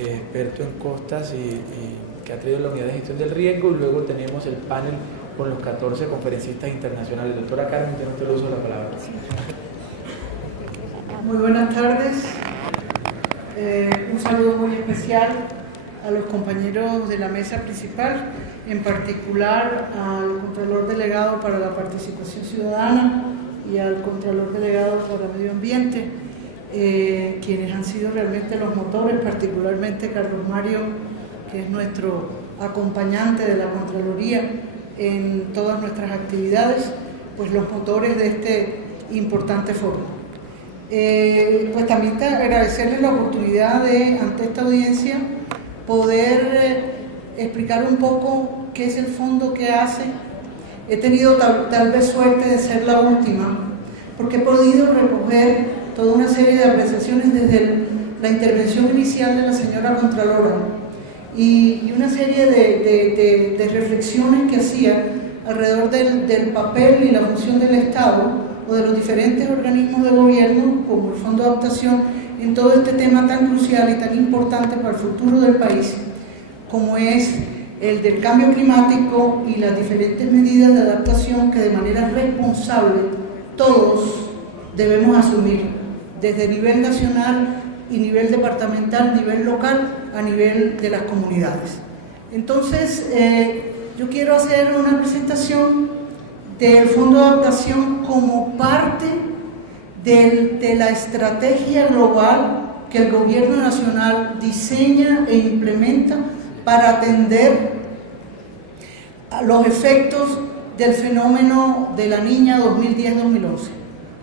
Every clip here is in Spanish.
experto en costas y que ha traído la unidad de gestión del riesgo, y luego tenemos el panel con los 14 conferencistas internacionales. Doctora Carmen, te el uso de la palabra. Muy buenas tardes. Un saludo muy especial a los compañeros de la mesa principal, en particular al Contralor Delegado para la Participación Ciudadana y al Contralor Delegado para Medio Ambiente, quienes han sido realmente los motores, particularmente Carlos Mario, que es nuestro acompañante de la Contraloría en todas nuestras actividades, pues los motores de este importante foro. Pues también agradecerles la oportunidad de, ante esta audiencia, poder explicar un poco qué es el fondo, qué hace. He tenido tal vez suerte de ser la última, porque he podido recoger toda una serie de apreciaciones desde la intervención inicial de la señora Contralora y una serie de reflexiones que hacía alrededor del papel y la función del Estado o de los diferentes organismos de gobierno, como el Fondo de Adaptación, en todo este tema tan crucial y tan importante para el futuro del país, como es el del cambio climático y las diferentes medidas de adaptación que de manera responsable todos debemos asumir, desde nivel nacional y nivel departamental, nivel local, a nivel de las comunidades. Entonces, yo quiero hacer una presentación del Fondo de Adaptación como parte de la estrategia global que el Gobierno Nacional diseña e implementa para atender a los efectos del fenómeno de la Niña 2010-2011.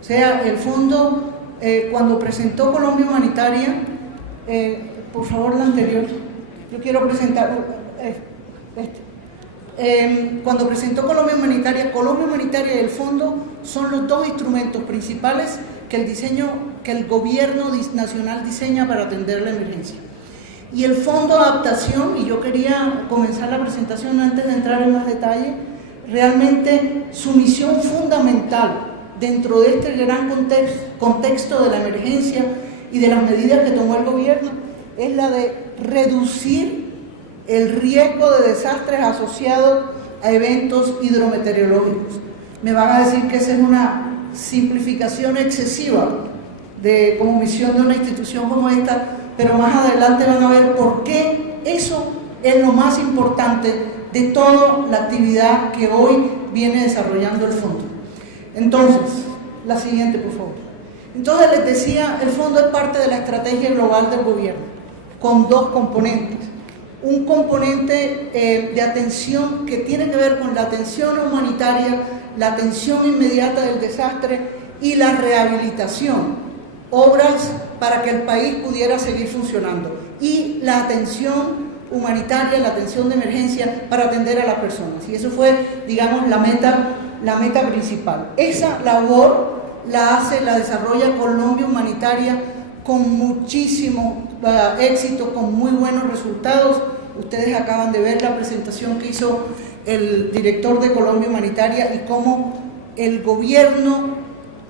O sea, el fondo, cuando presentó Colombia Humanitaria, por favor la anterior, yo quiero presentar cuando presentó Colombia Humanitaria y el fondo son los dos instrumentos principales que el gobierno nacional diseña para atender la emergencia. Y el Fondo de Adaptación, y yo quería comenzar la presentación antes de entrar en más detalle, realmente su misión fundamental dentro de este gran contexto de la emergencia y de las medidas que tomó el gobierno es la de reducir el riesgo de desastres asociados a eventos hidrometeorológicos. Me van a decir que esa es una simplificación excesiva como misión de una institución como esta, pero más adelante van a ver por qué eso es lo más importante de toda la actividad que hoy viene desarrollando el fondo. Entonces, la siguiente, por favor. Entonces, les decía, el fondo es parte de la estrategia global del gobierno, con dos componentes. Un componente de atención que tiene que ver con la atención humanitaria, la atención inmediata del desastre y la rehabilitación, obras para que el país pudiera seguir funcionando, y la atención humanitaria, la atención de emergencia para atender a las personas. Y eso fue, digamos, la meta principal. Esa labor la desarrolla Colombia Humanitaria con muchísimo éxito, con muy buenos resultados. Ustedes acaban de ver la presentación que hizo el director de Colombia Humanitaria y cómo el gobierno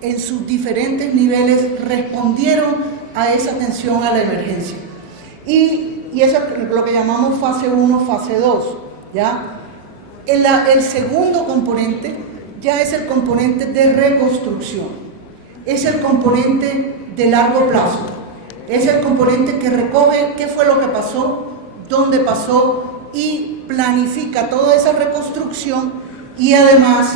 en sus diferentes niveles respondieron a esa atención a la emergencia. Y eso es lo que llamamos fase 1, fase 2, ¿ya? El segundo componente ya es el componente de reconstrucción, es el componente de largo plazo, es el componente que recoge qué fue lo que pasó, dónde pasó y planifica toda esa reconstrucción y además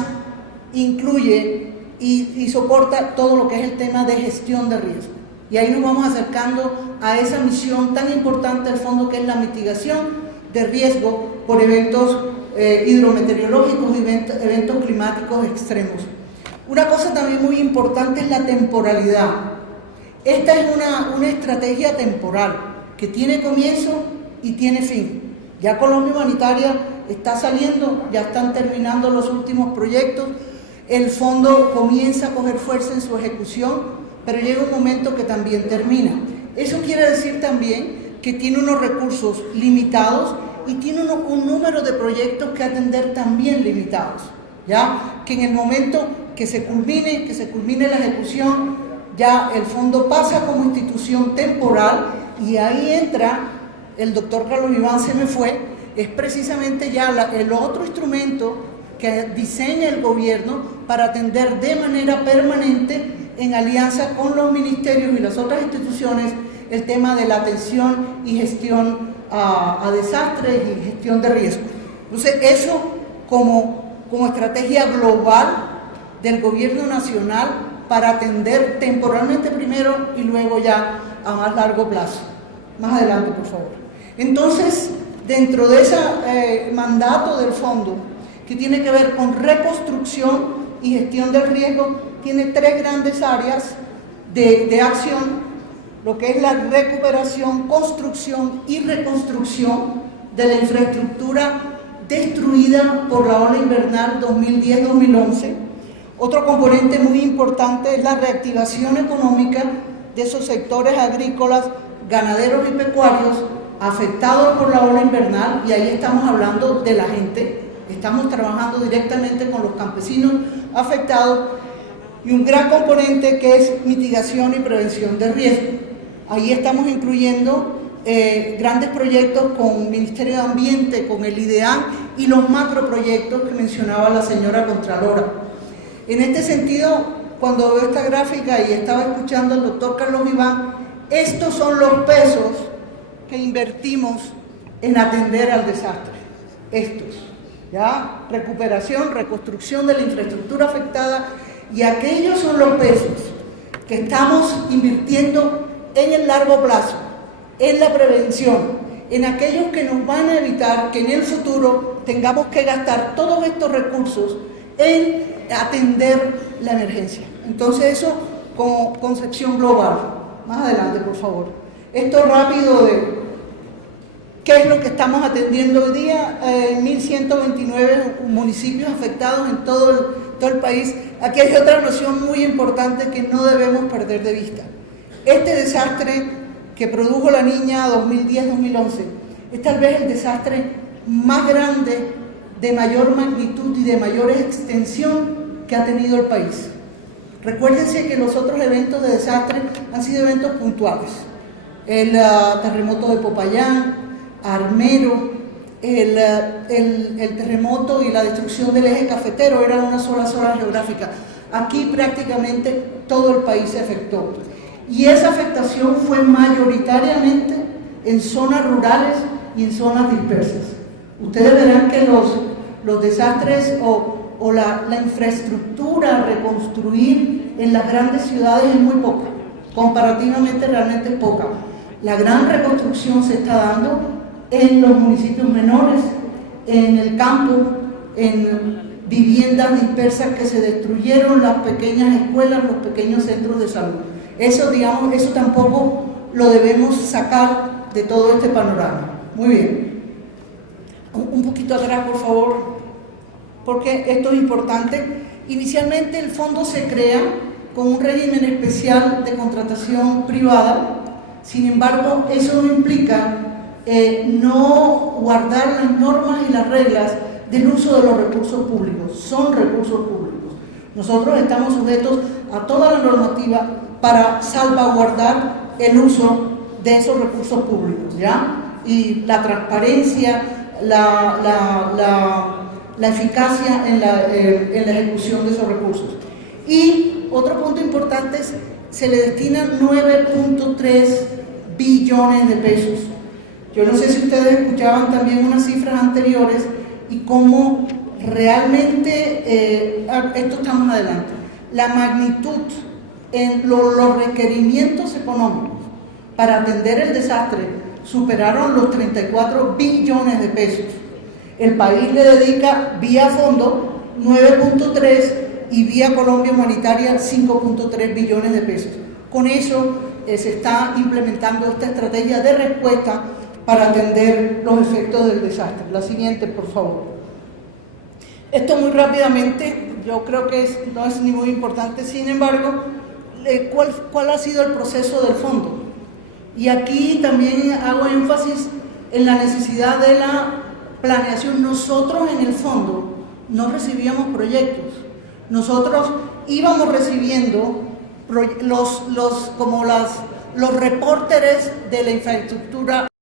incluye y soporta todo lo que es el tema de gestión de riesgo. Y ahí nos vamos acercando a esa misión tan importante del fondo, que es la mitigación de riesgo por eventos hidrometeorológicos y eventos climáticos extremos. Una cosa también muy importante es la temporalidad. Esta es una estrategia temporal que tiene comienzo y tiene fin. Ya Colombia Humanitaria está saliendo, ya están terminando los últimos proyectos, el fondo comienza a coger fuerza en su ejecución, pero llega un momento que también termina. Eso quiere decir también que tiene unos recursos limitados y tiene un número de proyectos que atender también limitados, ¿ya? Que en el momento que se culmine la ejecución, ya el fondo pasa como institución temporal y ahí entra el doctor Carlos Iván se me fue, es precisamente ya el otro instrumento que diseña el gobierno para atender de manera permanente, en alianza con los ministerios y las otras instituciones, el tema de la atención y gestión a desastres y gestión de riesgos. Entonces, eso como estrategia global del gobierno nacional para atender temporalmente primero y luego ya a más largo plazo. Más adelante, por favor. Entonces, dentro de ese mandato del fondo, que tiene que ver con reconstrucción y gestión del riesgo, tiene tres grandes áreas de acción: lo que es la recuperación, construcción y reconstrucción de la infraestructura destruida por la ola invernal 2010-2011. Otro componente muy importante es la reactivación económica de esos sectores agrícolas, ganaderos y pecuarios afectados por la ola invernal, y ahí estamos hablando de la gente, estamos trabajando directamente con los campesinos afectados, y un gran componente que es mitigación y prevención de riesgo. Ahí estamos incluyendo grandes proyectos con el Ministerio de Ambiente, con el IDEAM y los macroproyectos que mencionaba la señora Contralora. En este sentido, cuando veo esta gráfica y estaba escuchando al doctor Carlos Iván, estos son los pesos que invertimos en atender al desastre. Estos, ¿ya? Recuperación, reconstrucción de la infraestructura afectada, y aquellos son los pesos que estamos invirtiendo en el largo plazo, en la prevención, en aquellos que nos van a evitar que en el futuro tengamos que gastar todos estos recursos en atender la emergencia. Entonces, eso como concepción global. Más adelante, por favor. Esto rápido de qué es lo que estamos atendiendo hoy día. 1.129 municipios afectados en todo el país. Aquí hay otra noción muy importante que no debemos perder de vista. Este desastre que produjo la Niña 2010-2011 es tal vez el desastre más grande, de mayor magnitud y de mayor extensión que ha tenido el país. Recuérdense que los otros eventos de desastre han sido eventos puntuales. El terremoto de Popayán, Armero, el terremoto y la destrucción del eje cafetero eran una sola zona geográfica. Aquí prácticamente todo el país se afectó. Y esa afectación fue mayoritariamente en zonas rurales y en zonas dispersas. Ustedes verán que los desastres o la infraestructura a reconstruir en las grandes ciudades es muy poca, comparativamente realmente es poca. La gran reconstrucción se está dando en los municipios menores, en el campo, en viviendas dispersas que se destruyeron, las pequeñas escuelas, los pequeños centros de salud. Eso, digamos, eso tampoco lo debemos sacar de todo este panorama. Muy bien. Un poquito atrás, por favor, porque esto es importante. Inicialmente el fondo se crea con un régimen especial de contratación privada. Sin embargo, eso no implica no guardar las normas y las reglas del uso de los recursos públicos. Son recursos públicos. Nosotros estamos sujetos a toda la normativa para salvaguardar el uso de esos recursos públicos, ¿ya? Y la transparencia, la eficacia en la ejecución de esos recursos. Y otro punto importante es, se le destinan 9.3 billones de pesos. Yo no sé si ustedes escuchaban también unas cifras anteriores y cómo realmente, esto está más adelante, la magnitud en los requerimientos económicos para atender el desastre superaron los 34 billones de pesos. El país le dedica vía fondo 9.3 y vía Colombia Humanitaria 5.3 billones de pesos. Con eso se está implementando esta estrategia de respuesta para atender los efectos del desastre. La siguiente, por favor. Esto muy rápidamente, yo creo que no es ni muy importante, sin embargo, ¿cuál ha sido el proceso del fondo? Y aquí también hago énfasis en la necesidad de la planeación. Nosotros en el fondo no recibíamos proyectos, nosotros íbamos recibiendo los repórteres de la infraestructura